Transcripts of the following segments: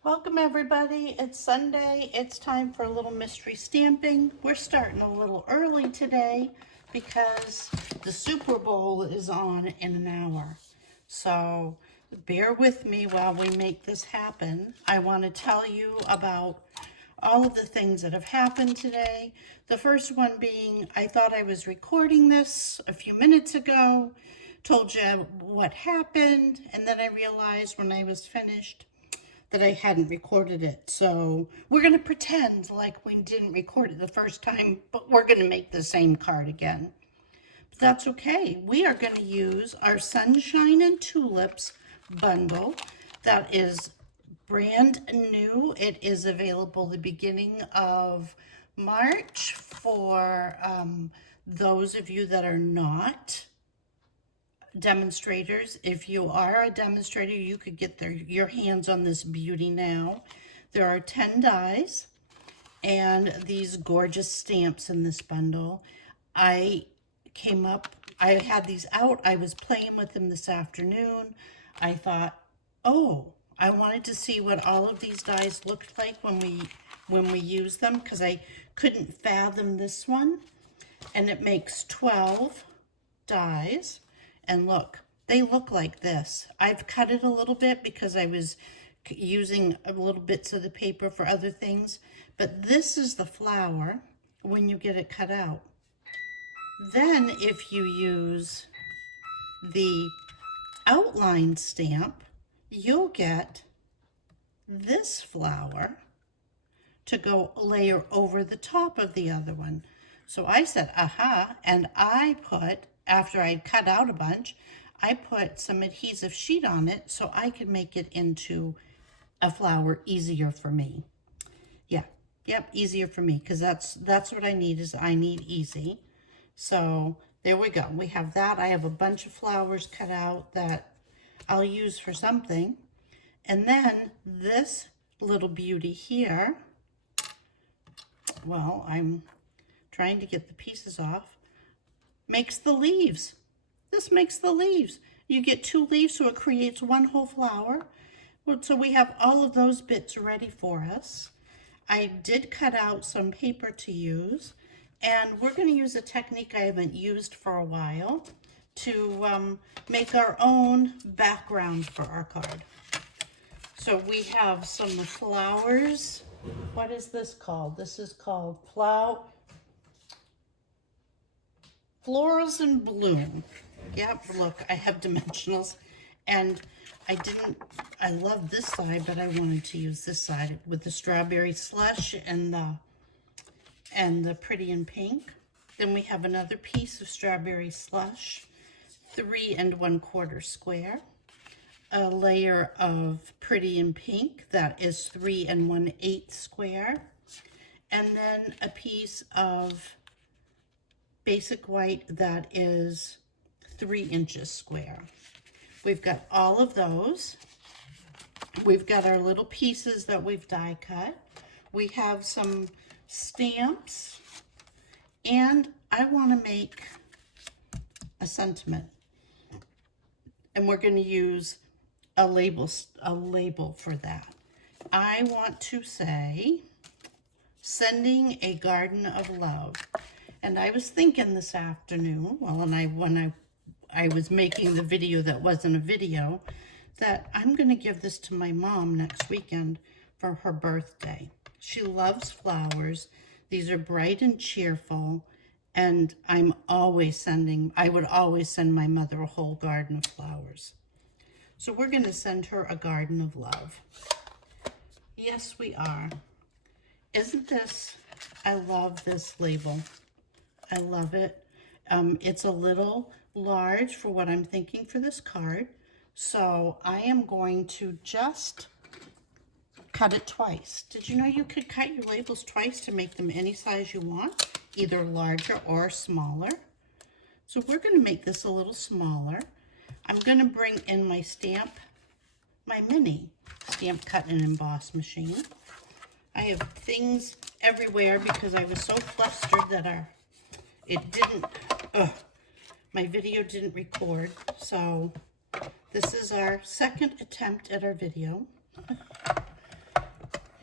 Welcome everybody, it's Sunday, it's time for a little mystery stamping. We're starting a little early today because the Super Bowl is on in an hour. So bear with me while we make this happen. I want to tell you about all of the things that have happened today. The first one being, I thought I was recording this a few minutes ago, told you what happened, and then I realized when I was finished that I hadn't recorded it. So we're going to pretend like we didn't record it the first time, but we're going to make the same card again. But that's okay. We are going to use our Sunshine and Tulips bundle that is brand new. It is available the beginning of March for those of you that are not demonstrators. If you are a demonstrator, you could get your hands on this beauty now. There are 10 dies and these gorgeous stamps in this bundle. I had these out. I was playing with them this afternoon. I thought, oh, I wanted to see what all of these dies looked like when we use them, because I couldn't fathom this one. And it makes 12 dies. And look, they look like this. I've cut it a little bit because I was using a little bits of the paper for other things. But this is the flower when you get it cut out. Then if you use the outline stamp, you'll get this flower to go layer over the top of the other one. So I said, aha, and I put, after I'd cut out a bunch, I put some adhesive sheet on it so I could make it into a flower easier for me. Yeah, yep, easier for me, because that's what I need, is I need easy. So there we go. We have that. I have a bunch of flowers cut out that I'll use for something. And then this little beauty here, well, I'm trying to get the pieces off, makes the leaves. This makes the leaves. You get 2 leaves, so it creates one whole flower. So we have all of those bits ready for us. I did cut out some paper to use, and we're going to use a technique I haven't used for a while to make our own background for our card. So we have some flowers. What is this called? This is called Florals in Bloom. Yep, look, I have dimensionals, and I love this side, but I wanted to use this side with the strawberry slush and the pretty in pink. Then we have another piece of strawberry slush, 3 1/4 square. A layer of pretty in pink that is 3 1/8 square. And then a piece of basic white that is 3 inches square. We've got all of those. We've got our little pieces that we've die cut. We have some stamps, and I want to make a sentiment. And we're going to use a label for that. I want to say, sending a garden of love. And I was thinking this afternoon, when I was making the video that wasn't a video, that I'm going to give this to my mom next weekend for her birthday. She loves flowers. These are bright and cheerful, and I would always send my mother a whole garden of flowers. So we're going to send her a garden of love. Yes, we are. Isn't this, I love this label. I love it. It's a little large for what I'm thinking for this card. So I am going to just cut it twice. Did you know you could cut your labels twice to make them any size you want, either larger or smaller? So we're going to make this a little smaller. I'm going to bring in my mini stamp cut and emboss machine. I have things everywhere because I was so flustered that my video didn't record. So this is our second attempt at our video.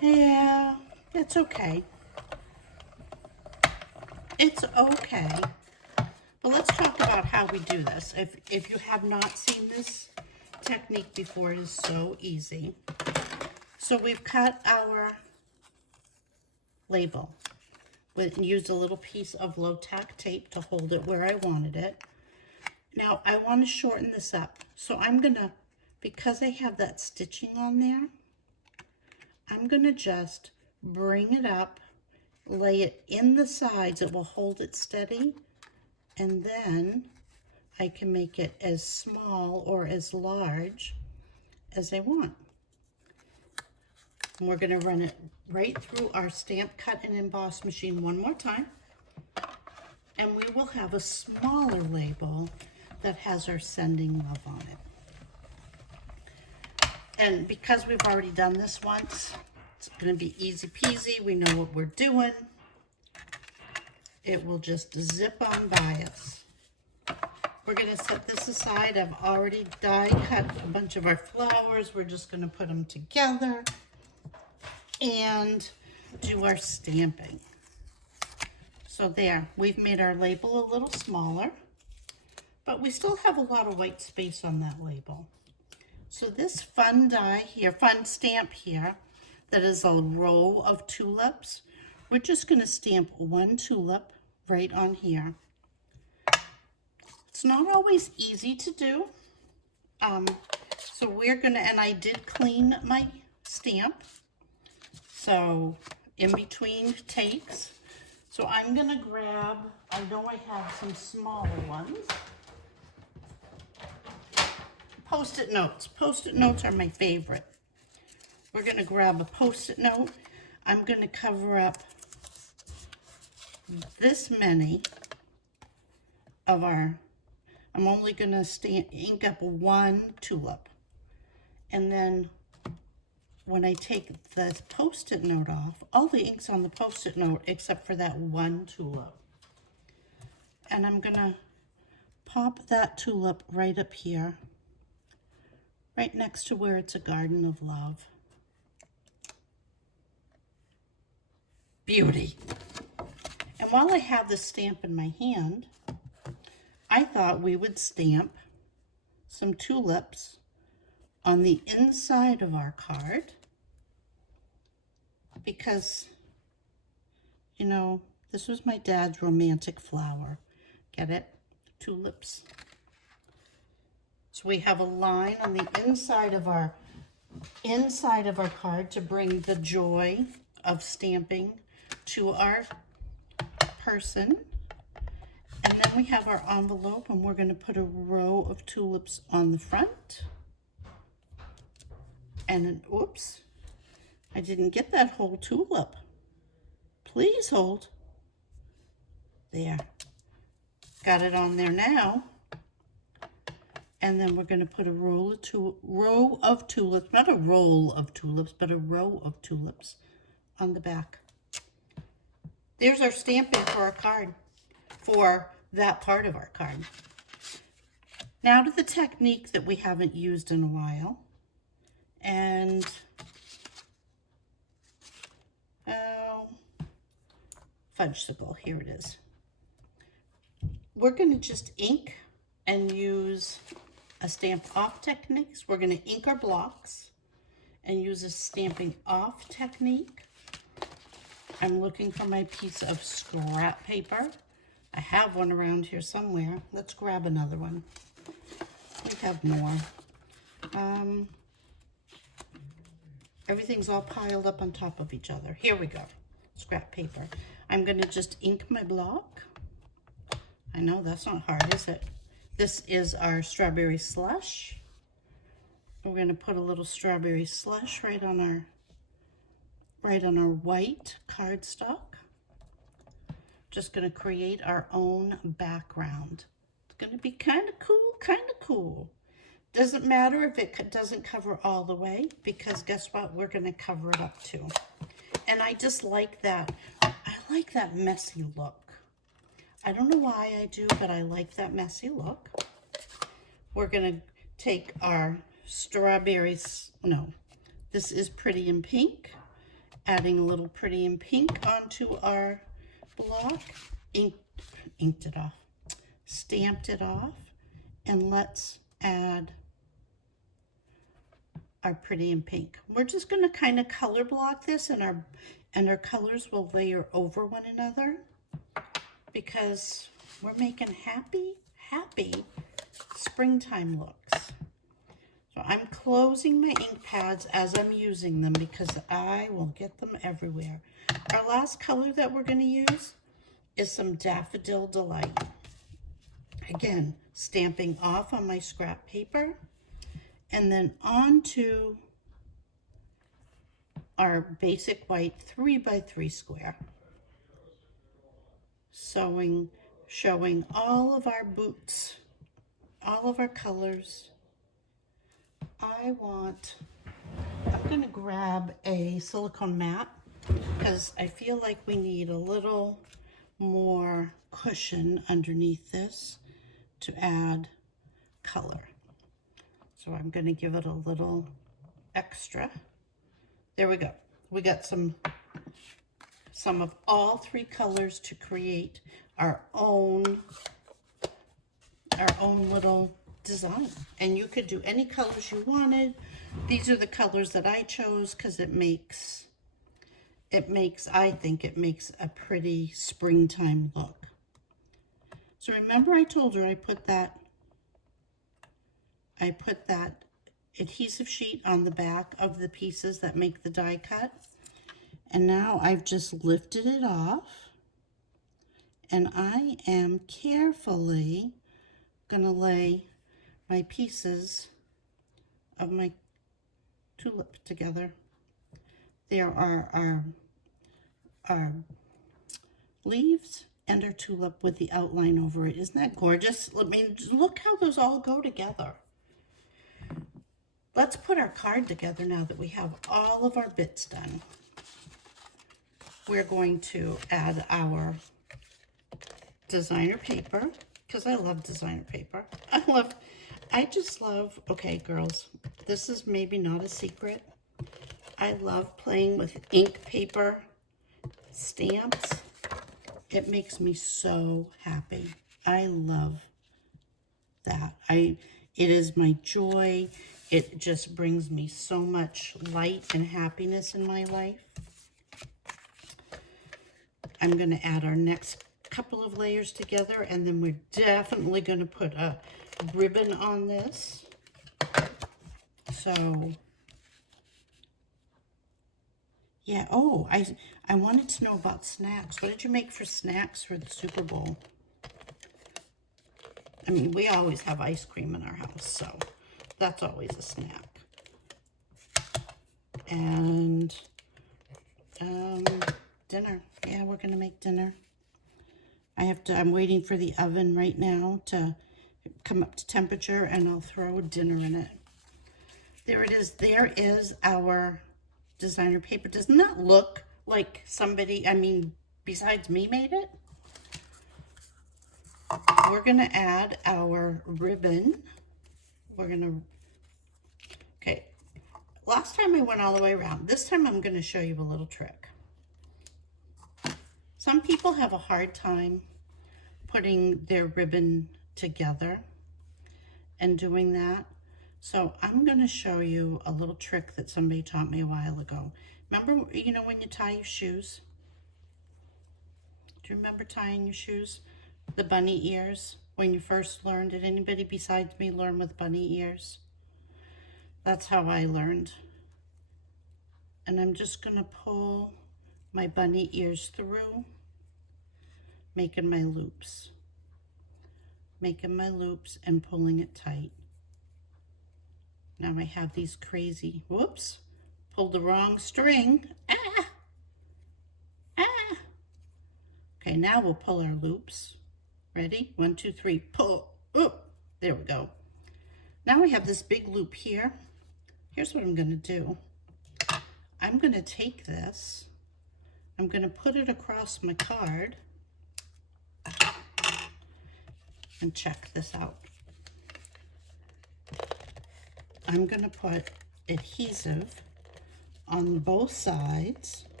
Yeah, it's okay. It's okay. But let's talk about how we do this. If you have not seen this technique before, it is so easy. So we've cut our label. We used a little piece of low-tack tape to hold it where I wanted it. Now I want to shorten this up. So I'm gonna, because I have that stitching on there, I'm gonna just bring it up, lay it in the sides. It will hold it steady. And then I can make it as small or as large as I want. And we're going to run it right through our stamp, cut, and emboss machine one more time. And we will have a smaller label that has our sending love on it. And because we've already done this once, it's going to be easy peasy. We know what we're doing. It will just zip on by us. We're going to set this aside. I've already die cut a bunch of our flowers. We're just going to put them together and do our stamping. So there, we've made our label a little smaller, but we still have a lot of white space on that label. So this fun die here, fun stamp here, that is a row of tulips, we're just going to stamp one tulip right on here. It's not always easy to do. So we're going to, and I did clean my stamp. So in between takes. So I'm going to grab, I know I have some smaller ones. Post-it notes. Post-it notes are my favorite. We're going to grab a Post-it note. I'm going to cover up this many of our, I'm only going to ink up one tulip. And then when I take the Post-it note off, all the ink's on the Post-it note except for that one tulip. And I'm going to pop that tulip right up here, right next to where it's a garden of love. Beauty. And while I have the stamp in my hand, I thought we would stamp some tulips on the inside of our card because, you know, this was my dad's romantic flower. Get it? Tulips. So we have a line on the inside of our card to bring the joy of stamping to our person. And then we have our envelope, and we're going to put a row of tulips on the front. And then, oops, I didn't get that whole tulip. Please hold. There. Got it on there now. And then we're going to put a row of tulips, not a roll of tulips, but a row of tulips on the back. There's our stamping for our card, for that part of our card. Now to the technique that we haven't used in a while. And, oh, fudgesicle, here it is. We're going to just ink and use a stamp off technique. So we're going to ink our blocks and use a stamping off technique. I'm looking for my piece of scrap paper. I have one around here somewhere. Let's grab another one. We have more. Everything's all piled up on top of each other. Here we go. Scrap paper. I'm going to just ink my block. I know that's not hard, is it? This is our strawberry slush. We're going to put a little strawberry slush right on our white cardstock. Just going to create our own background. It's going to be kind of cool. Doesn't matter if it doesn't cover all the way, because guess what? We're going to cover it up too. And I just like that. I like that messy look. I don't know why I do, but I like that messy look. We're going to take our strawberries. No, this is Pretty in Pink. adding a little pretty in pink onto our block. Inked it off, stamped it off, and let's add our pretty in pink. We're just going to kind of color block this, and our colors will layer over one another because we're making happy springtime looks. So I'm closing my ink pads as I'm using them because I will get them everywhere. Our last color that we're going to use is some Daffodil Delight. Again, stamping off on my scrap paper and then onto our basic white 3x3 square. Showing all of our boots, all of our colors. I'm going to grab a silicone mat because I feel like we need a little more cushion underneath this to add color. So I'm going to give it a little extra. There we go. We got some of all three colors to create our own little design. And you could do any colors you wanted. These are the colors that I chose because I think it makes a pretty springtime look. So remember I told her I put that adhesive sheet on the back of the pieces that make the die cut. And now I've just lifted it off, and I am carefully gonna lay my pieces of my tulip together. There are our leaves and our tulip with the outline over it. Isn't that gorgeous? I mean, look how those all go together. Let's put our card together now that we have all of our bits done. We're going to add our designer paper because I love designer paper. I just love, okay girls, this is maybe not a secret. I love playing with ink paper stamps. It makes me so happy. I love that. It is my joy. It just brings me so much light and happiness in my life. I'm going to add our next couple of layers together, and then we're definitely going to put a ribbon on this. So, yeah, oh, I wanted to know about snacks. What did you make for snacks for the Super Bowl? I mean, we always have ice cream in our house, so that's always a snack. And dinner. Yeah, we're going to make dinner. I'm waiting for the oven right now to come up to temperature, and I'll throw dinner in it. There it is. There is our designer paper. Doesn't that look like somebody, I mean, besides me made it? We're going to add our ribbon. Okay. Last time I went all the way around. This time I'm going to show you a little trick. Some people have a hard time putting their ribbon together and doing that. So I'm going to show you a little trick that somebody taught me a while ago. Remember, you know, when you tie your shoes? Do you remember tying your shoes? The bunny ears, when you first learned. Did anybody besides me learn with bunny ears? That's how I learned. And I'm just going to pull my bunny ears through, making my loops and pulling it tight. Now I have these crazy, whoops, pulled the wrong string. Okay, now we'll pull our loops. Ready? 1, 2, 3, pull. Oop, there we go. Now we have this big loop here. Here's what I'm going to do. I'm going to take this, I'm going to put it across my card, and check this out. I'm going to put adhesive on both sides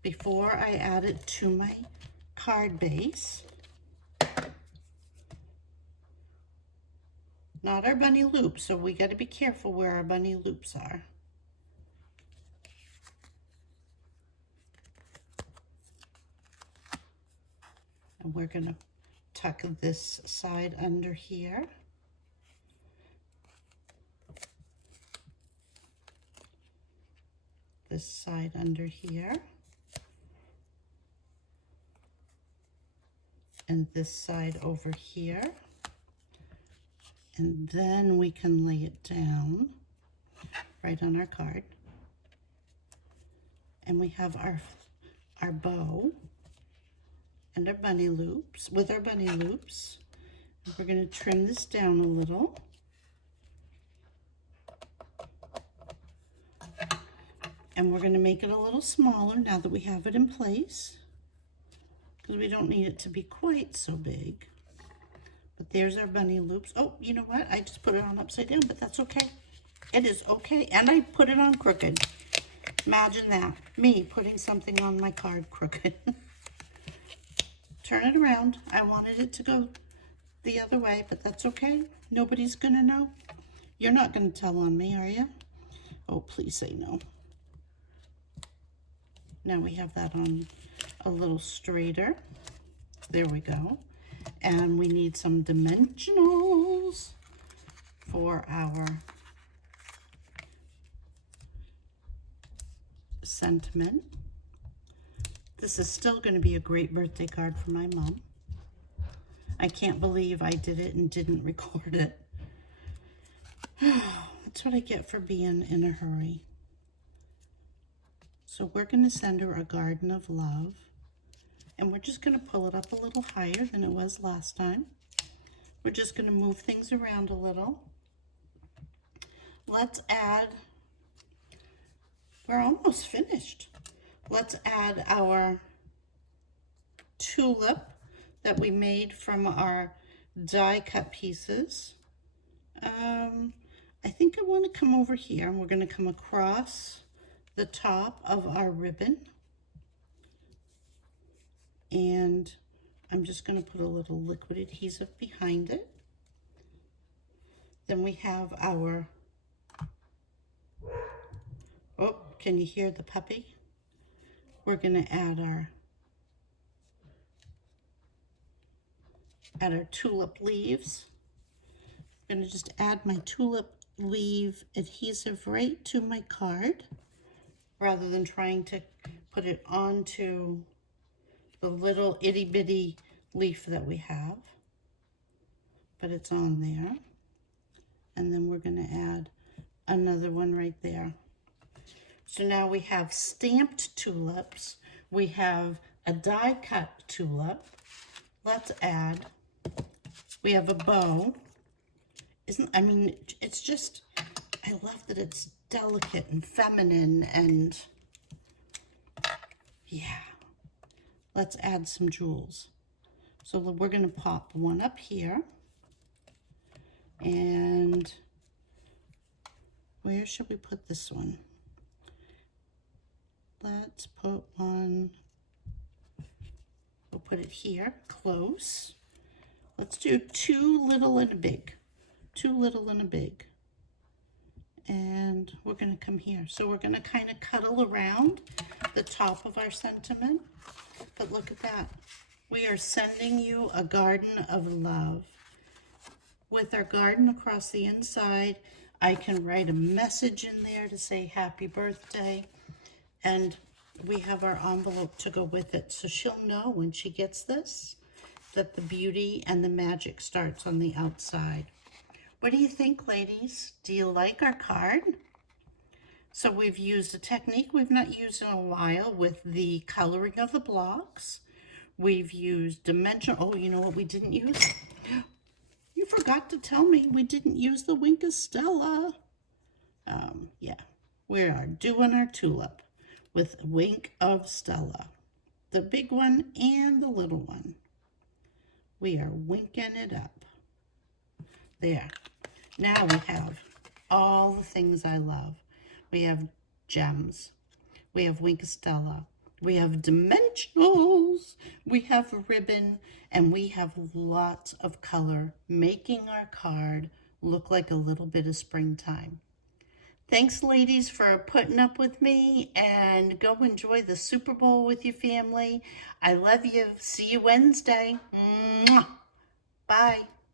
before I add it to my card base. Not our bunny loops, so we got to be careful where our bunny loops are. And we're going to tuck this side under here. This side under here. And this side over here. And then we can lay it down right on our card. And we have our bow and our bunny loops, with our bunny loops. We're going to trim this down a little. And we're going to make it a little smaller now that we have it in place, because we don't need it to be quite so big. But there's our bunny loops. Oh, you know what? I just put it on upside down, but that's okay. It is okay. And I put it on crooked. Imagine that. Me putting something on my card crooked. Turn it around. I wanted it to go the other way, but that's okay. Nobody's going to know. You're not going to tell on me, are you? Oh, please say no. Now we have that on a little straighter. There we go. And we need some dimensionals for our sentiment. This is still going to be a great birthday card for my mom. I can't believe I did it and didn't record it. That's what I get for being in a hurry. So we're going to send her a garden of love. And we're just going to pull it up a little higher than it was last time. We're just going to move things around a little. Let's add, we're almost finished. Let's add our tulip that we made from our die cut pieces. I think I want to come over here, and we're going to come across the top of our ribbon. And I'm just going to put a little liquid adhesive behind it. Then we have our, oh, can you hear the puppy? We're going to add our tulip leaves. I'm going to just add my tulip leaf adhesive right to my card, rather than trying to put it onto the little itty bitty leaf that we have. But it's on there. And then we're going to add another one right there. So now we have stamped tulips. We have a die cut tulip. Let's add, we have a bow. I mean, it's just, I love that it's delicate and feminine, and yeah. Let's add some jewels. So we're going to pop one up here. And where should we put this one? Let's put one, we'll put it here, close. Let's do two little and a big. Two little and a big. And we're going to come here. So we're going to kind of cuddle around the top of our sentiment. But look at that. We are sending you a garden of love. With our garden across the inside, I can write a message in there to say happy birthday. And we have our envelope to go with it. So she'll know when she gets this that the beauty and the magic starts on the outside. What do you think, ladies? Do you like our card? So we've used a technique we've not used in a while with the coloring of the blocks. We've used dimension. Oh, you know what we didn't use? You forgot to tell me we didn't use the Wink of Stella. Yeah, we are doing our tulip with Wink of Stella. The big one and the little one. We are winking it up. There. Now we have all the things I love. We have gems. We have Wink of Stella. We have dimensionals, we have ribbon, and we have lots of color, making our card look like a little bit of springtime. Thanks, ladies, for putting up with me, and go enjoy the Super Bowl with your family. I love you. See you Wednesday. Mwah. Bye.